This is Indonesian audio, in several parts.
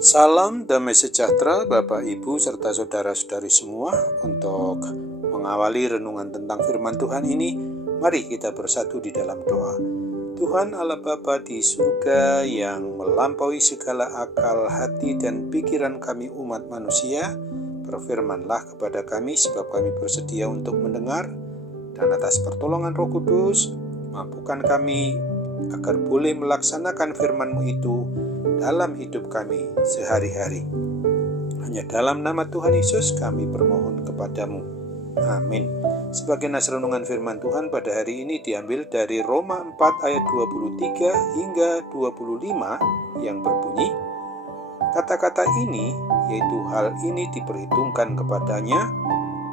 Salam damai sejahtera Bapak Ibu serta saudara-saudari semua. Untuk mengawali renungan tentang firman Tuhan ini, mari kita bersatu di dalam doa. Tuhan Allah Bapa di surga yang melampaui segala akal, hati dan pikiran kami umat manusia, berfirmanlah kepada kami sebab kami bersedia untuk mendengar, dan atas pertolongan Roh Kudus mampukan kami agar boleh melaksanakan firman-Mu itu dalam hidup kami sehari-hari. Hanya dalam nama Tuhan Yesus kami bermohon kepadamu. Amin. Sebagai nas renungan firman Tuhan pada hari ini diambil dari Roma 4 ayat 23 hingga 25 yang berbunyi, kata-kata ini, yaitu hal ini diperhitungkan kepadanya,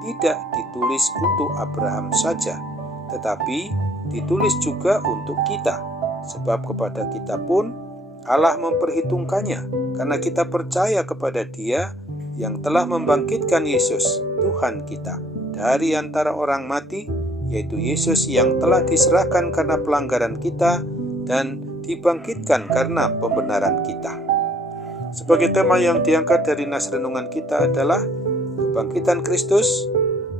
tidak ditulis untuk Abraham saja, tetapi ditulis juga untuk kita, sebab kepada kita pun Allah memperhitungkannya, karena kita percaya kepada Dia yang telah membangkitkan Yesus, Tuhan kita, dari antara orang mati, yaitu Yesus yang telah diserahkan karena pelanggaran kita dan dibangkitkan karena pembenaran kita. Sebagai tema yang diangkat dari nas renungan kita adalah kebangkitan Kristus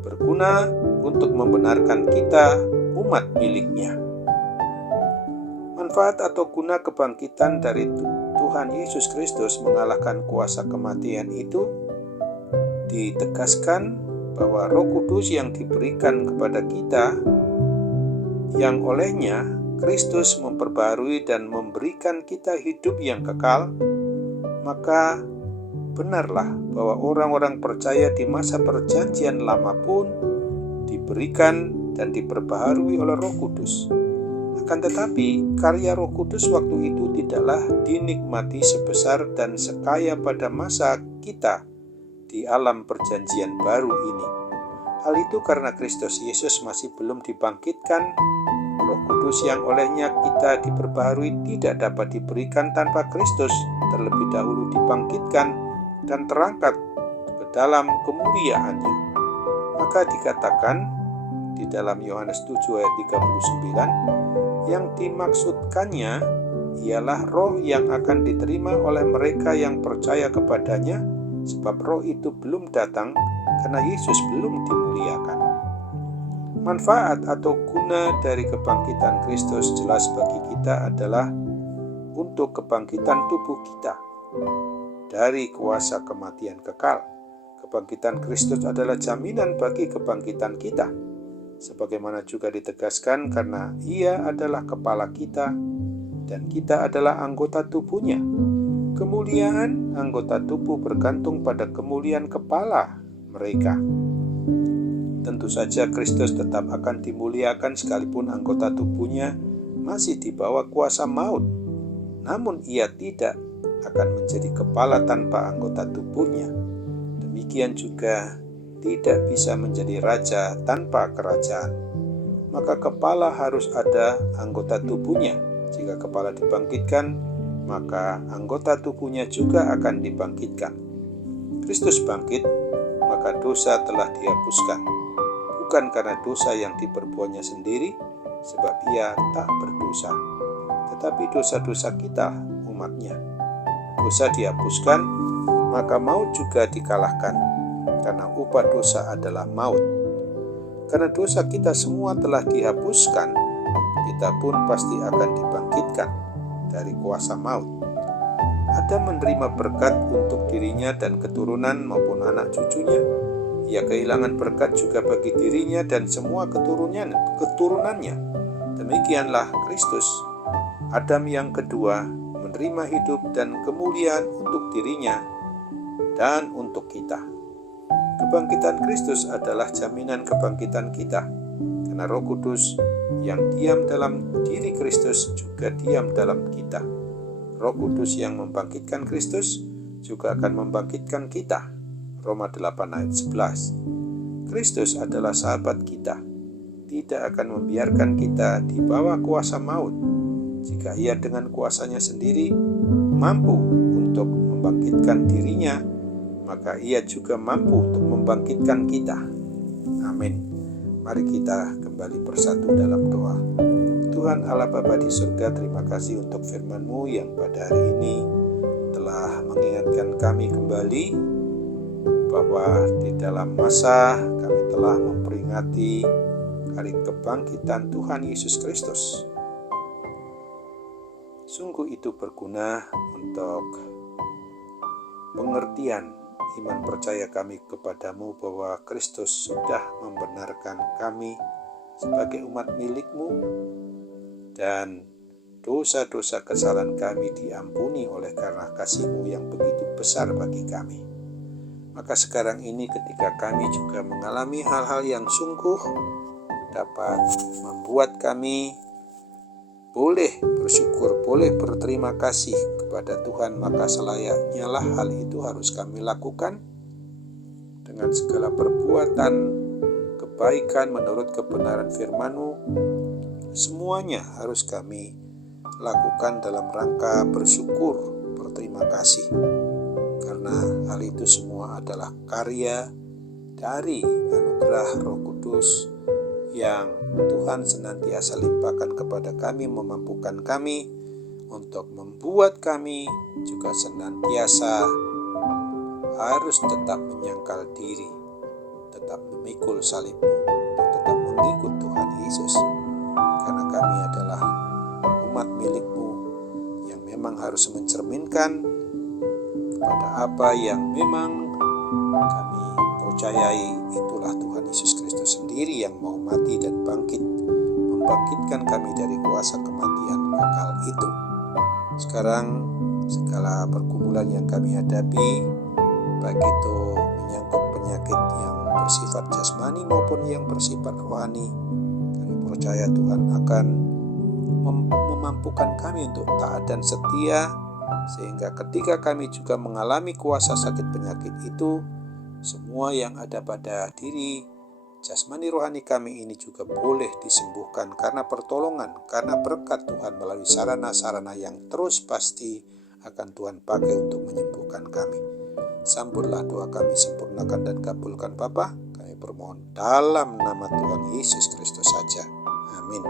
berguna untuk membenarkan kita umat milik-Nya. Manfaat atau guna kebangkitan dari Tuhan Yesus Kristus mengalahkan kuasa kematian itu ditegaskan bahwa Roh Kudus yang diberikan kepada kita, yang olehnya Kristus memperbarui dan memberikan kita hidup yang kekal, maka benarlah bahwa orang-orang percaya di masa perjanjian lama pun diberikan dan diperbaharui oleh Roh Kudus. Akan tetapi, karya Roh Kudus waktu itu tidaklah dinikmati sebesar dan sekaya pada masa kita di alam perjanjian baru ini. Hal itu karena Kristus Yesus masih belum dibangkitkan. Roh Kudus yang olehnya kita diperbaharui tidak dapat diberikan tanpa Kristus terlebih dahulu dibangkitkan dan terangkat ke dalam kemuliaannya. Maka dikatakan di dalam Yohanes 7 ayat 39, yang dimaksudkannya ialah roh yang akan diterima oleh mereka yang percaya kepadanya, sebab roh itu belum datang karena Yesus belum dimuliakan. Manfaat atau guna dari kebangkitan Kristus jelas bagi kita adalah untuk kebangkitan tubuh kita dari kuasa kematian kekal. Kebangkitan Kristus adalah jaminan bagi kebangkitan kita, sebagaimana juga ditegaskan karena Ia adalah kepala kita dan kita adalah anggota tubuhnya. Kemuliaan anggota tubuh bergantung pada kemuliaan kepala mereka. Tentu saja Kristus tetap akan dimuliakan sekalipun anggota tubuhnya masih di bawah kuasa maut. Namun Ia tidak akan menjadi kepala tanpa anggota tubuhnya. Demikian juga tidak bisa menjadi raja tanpa kerajaan. Maka kepala harus ada anggota tubuhnya. Jika kepala dibangkitkan, maka anggota tubuhnya juga akan dibangkitkan. Kristus bangkit, maka dosa telah dihapuskan. Bukan karena dosa yang diperbuatnya sendiri, sebab Ia tak berdosa, tetapi dosa-dosa kita, umat-Nya. Dosa dihapuskan, maka maut juga dikalahkan, karena upah dosa adalah maut. Karena dosa kita semua telah dihapuskan, kita pun pasti akan dibangkitkan dari kuasa maut. Adam menerima berkat untuk dirinya dan keturunan maupun anak cucunya. Ia kehilangan berkat juga bagi dirinya dan semua keturunannya. Demikianlah Kristus, Adam yang kedua, menerima hidup dan kemuliaan untuk dirinya dan untuk kita. Kebangkitan Kristus adalah jaminan kebangkitan kita, karena Roh Kudus yang diam dalam diri Kristus juga diam dalam kita. Roh Kudus yang membangkitkan Kristus juga akan membangkitkan kita. Roma 8 ayat 11. Kristus adalah sahabat kita, tidak akan membiarkan kita di bawah kuasa maut. Jika Ia dengan kuasanya sendiri mampu untuk membangkitkan dirinya, maka Ia juga mampu untuk membangkitkan kita. Amin. Mari kita kembali bersatu dalam doa. Tuhan Allah Bapa di surga, terima kasih untuk firman-Mu yang pada hari ini telah mengingatkan kami kembali bahwa di dalam masa kami telah memperingati hari kebangkitan Tuhan Yesus Kristus. Sungguh itu berguna untuk pengertian iman percaya kami kepadamu bahwa Kristus sudah membenarkan kami sebagai umat milik-Mu dan dosa-dosa kesalahan kami diampuni oleh karena kasih-Mu yang begitu besar bagi kami. Maka sekarang ini ketika kami juga mengalami hal-hal yang sungguh dapat membuat kami boleh bersyukur, boleh berterima kasih kepada Tuhan, maka selayaknya lah hal itu harus kami lakukan dengan segala perbuatan kebaikan menurut kebenaran firman-Mu. Semuanya harus kami lakukan dalam rangka bersyukur, berterima kasih, karena hal itu semua adalah karya dari anugerah Roh Kudus yang Tuhan senantiasa limpahkan kepada kami, memampukan kami untuk membuat kami juga senantiasa harus tetap menyangkal diri, tetap memikul salib-Mu, dan tetap mengikut Tuhan Yesus, karena kami adalah umat milik-Mu yang memang harus mencerminkan kepada apa yang memang kami percayai. Itulah Tuhan Yesus Kristus sendiri yang mau mati dan bangkit, membangkitkan kami dari kuasa kematian kekal itu. Sekarang segala pergumulan yang kami hadapi, baik itu menyangkut penyakit yang bersifat jasmani maupun yang bersifat rohani, kami percaya Tuhan akan memampukan kami untuk taat dan setia, sehingga ketika kami juga mengalami kuasa sakit penyakit itu, semua yang ada pada diri jasmani rohani kami ini juga boleh disembuhkan karena pertolongan, karena berkat Tuhan melalui sarana-sarana yang terus pasti akan Tuhan pakai untuk menyembuhkan kami. Sambutlah doa kami, sempurnakan dan kabulkan Bapa. Kami bermohon dalam nama Tuhan Yesus Kristus saja. Amin.